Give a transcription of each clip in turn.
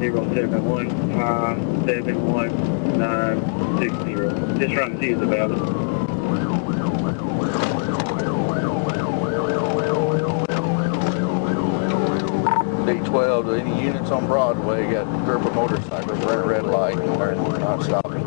071-571-960. Just trying to see us about it. D12, any units on Broadway, got a group of motorcycles running a red light and they're not stopping.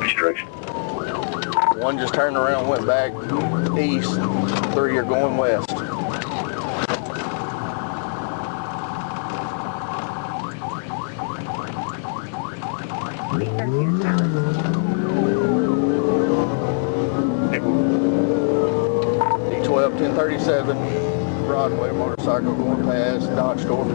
Restriction. One just turned around, went back east, 3 are going west. D12, 1037, Broadway, motorcycle going past Dodge store.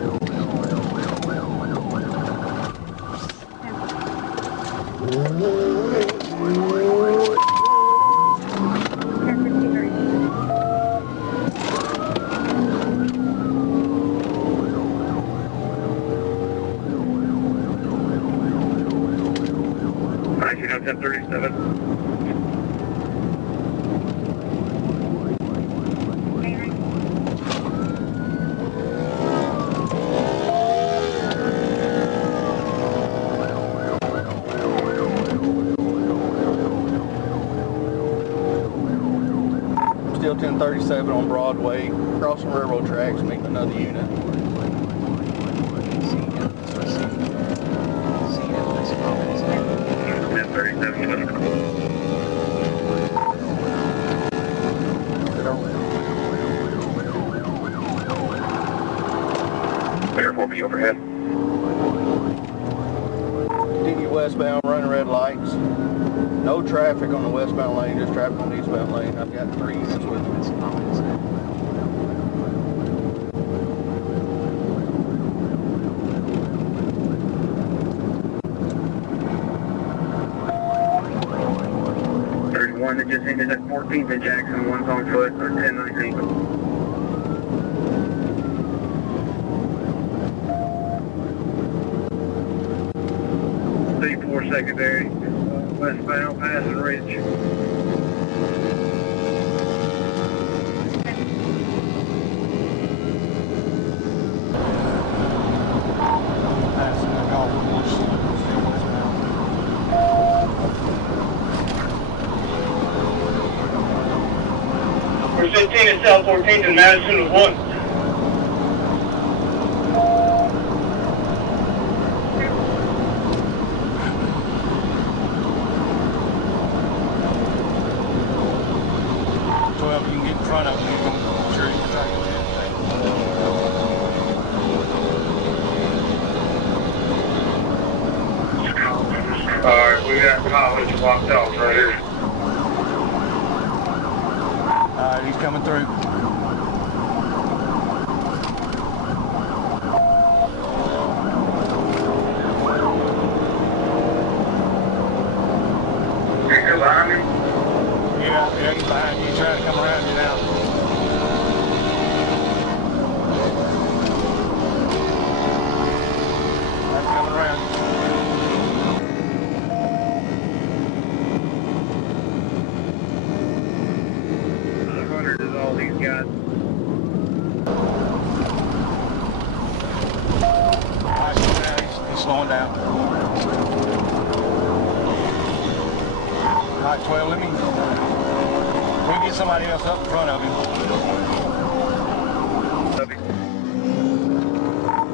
Alright, 1037. Still 1037 on Broadway, crossing railroad tracks, meeting another unit. 1037. Air 4B overhead. Continue westbound, running red lights. No traffic on the westbound lane, just traffic on the eastbound lane. I've got 3 units with me. One that just ended at 14th and Jackson, one's on foot, or 1019. 34 secondary, westbound, passing Ridge. Passing the golf course, still westbound. We're 15 at South 14th and Madison with 1. You can get in front of me. I'm sure you can try to get Alright, we got college blocked off right here. Alright, he's coming through. You're behind me? Yeah, he's behind you. He's trying to come around you now. That's coming around. 100 is all these guys. He's slowing down. Alright, 12, let me get somebody else up in front of him.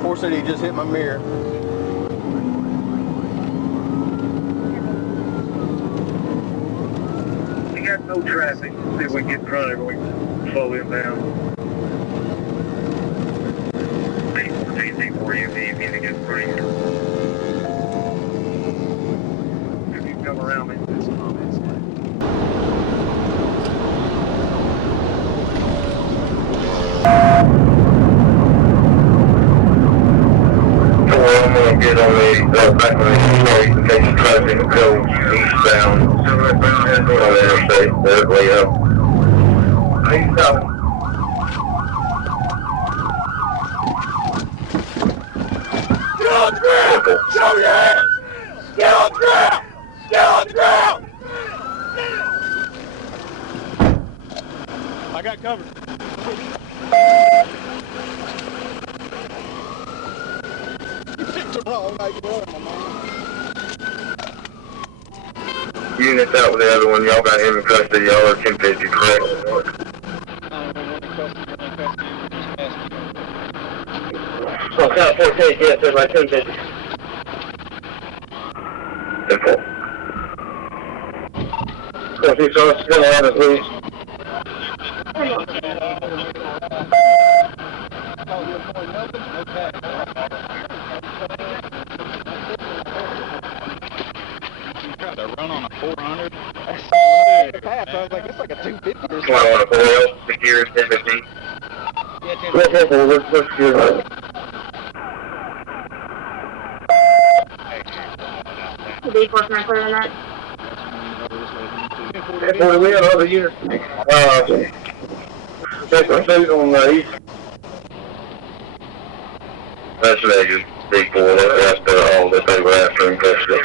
4 said he just hit my mirror. We got no traffic. See if we can get in front of him. We can slow him down. DC4 UV, you need to get free. If you come around me. I'm going to get on the back of the street in case the traffic goes eastbound. On the interstate, that way up. Eastbound. Get on the ground! Show your hands! Get on the ground! Get on the ground! I got covered. You picked the wrong night, my man. Units out with the other one. Y'all got him in custody. Y'all are 1050, correct? Oh, count 14, yes, there's my 1050. Simple. So, if you saw us, still on it, please. Tried to run on a 400. Pass, I was like, it's like a 250 or something. Come on a 4L, the gear is 1015. Yeah, 10 let's do it. D4 can I put in that? For we have other units. Check the food on the east. That's just big 4, that's all that they were after in custody.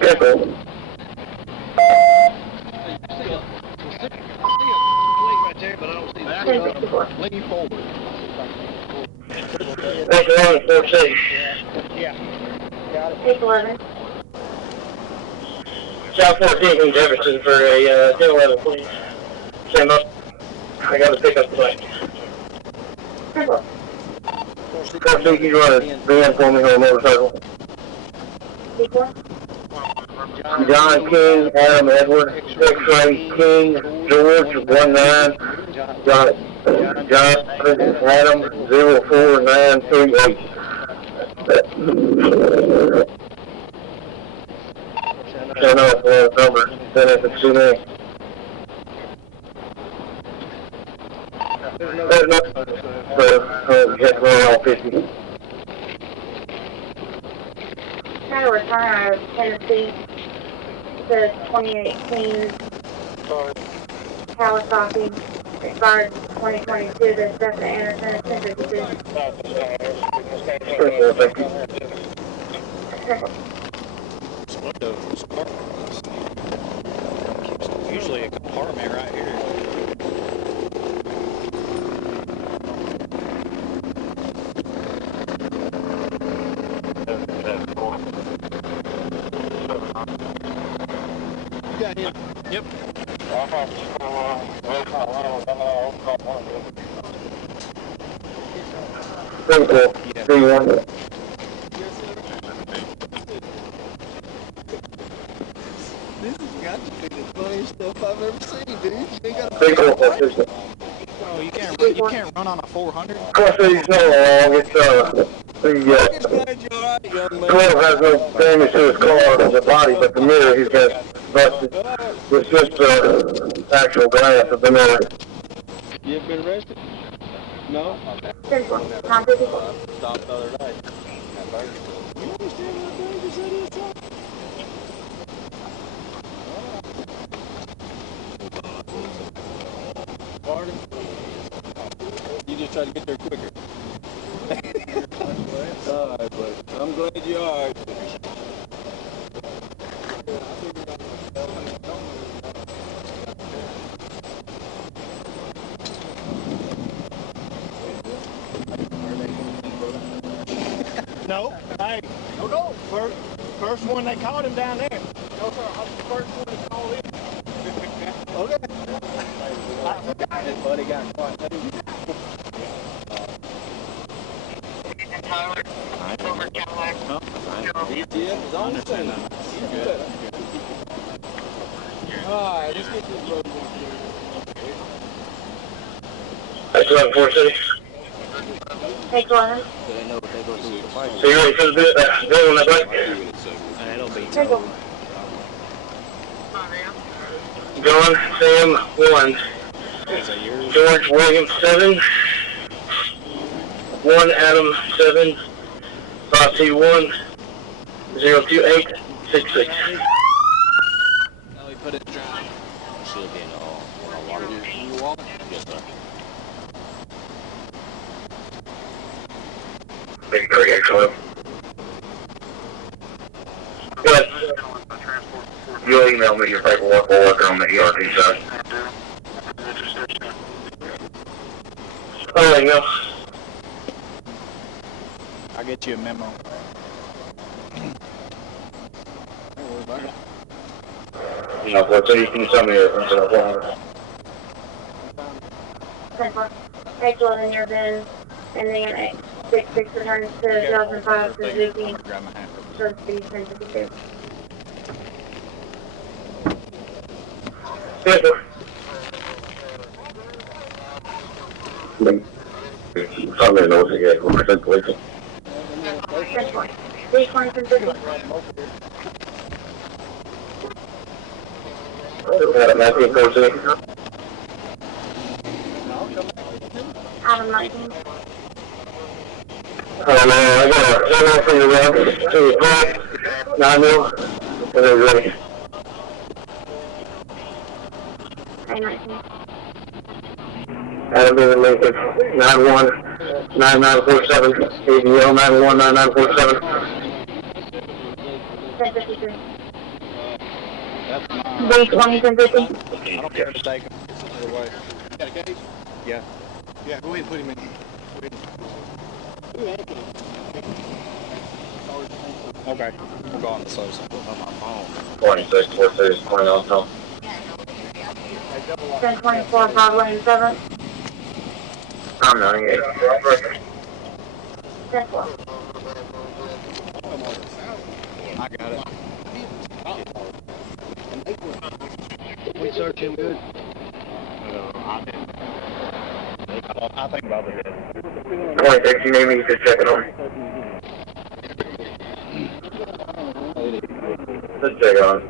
Careful. Lean forward. That's the one, 4C. Got it. Take 11. South 14 from Jefferson for a 1011, please. Stand up. I got to pick up the bike. 4C, can you run a van for me on a motorcycle? D4? John King, Adam Edward, X-Ray King, George, 19, John Adam, 04938. Turn off the number, then if it's too many. There's no, so, just run all 50. Trying to return out of Tennessee to 2018 Kawasaki. Expired 2022. There's Stephen Anderson at 1052. Thank you. Usually a compartment right here. You got him. Yep. Thank you. See you one. This has got to be the funniest stuff I've ever seen, dude. You ain't got Thank you. Oh, you can't run on a 400. Of course, he's no long. It's, glad you're all right, young man. 12 has no damage to his car or the body, but the mirror he's got busted. It's just, actual glass of the mirror. You ever been arrested? No? 10-4. Not 54. Stopped the other day. You understand how dangerous that is, Tom? Pardon? You just try to get there quicker. Alright, but I'm glad you're alright. No, hey, no. First one they called him down there. No, sir, I'm the first one to call in. Okay. That buddy got quiet. Yeah, it's on the scene. Alright, let's get this road moving. That's 1146. Take 11. So you ready for the bill on that bike? Take 11. John Sam 1. George William 7. 1 Adam 7. 5T1. 02866. No, we put it in drive. Should be in all water. You walk? Yes, sir. Thank you, Craig, excellent. Good. You'll email me your paperwork. We'll work on the ERT side. get you a memo. No, pues sí, can you tell me it? Take 11 year bin, and then 66 returns to 2005 Suzuki for the 1052. Yes, sir. Somebody knows it yet. We're going to That's fine. D2050. Matthew, go see. Adam 19. I got a email for you, man. To your phone. 9 mil. Whenever you're ready. A19. Adam in Memphis. 919947. ADL 919947. 1053. That's mine. D20 1050. I don't care to take him. Either way. You got a case? Yeah. Yeah, go ahead and put him in. Okay. We'll go on the social. On my phone. 26, 46, 20 on top. 1024 Broadway and 7. I'm 98. 10-4. I got it. We search him good. I think Bubba did. 26, you need me to check it on. Let's check it on.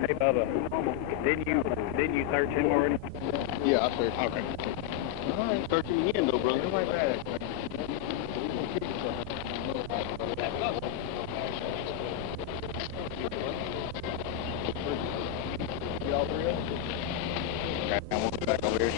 Hey Bubba, didn't you search him already? Yeah, I searched. Okay. All right, search him again, though, brother. Okay, I'm gonna go back over here.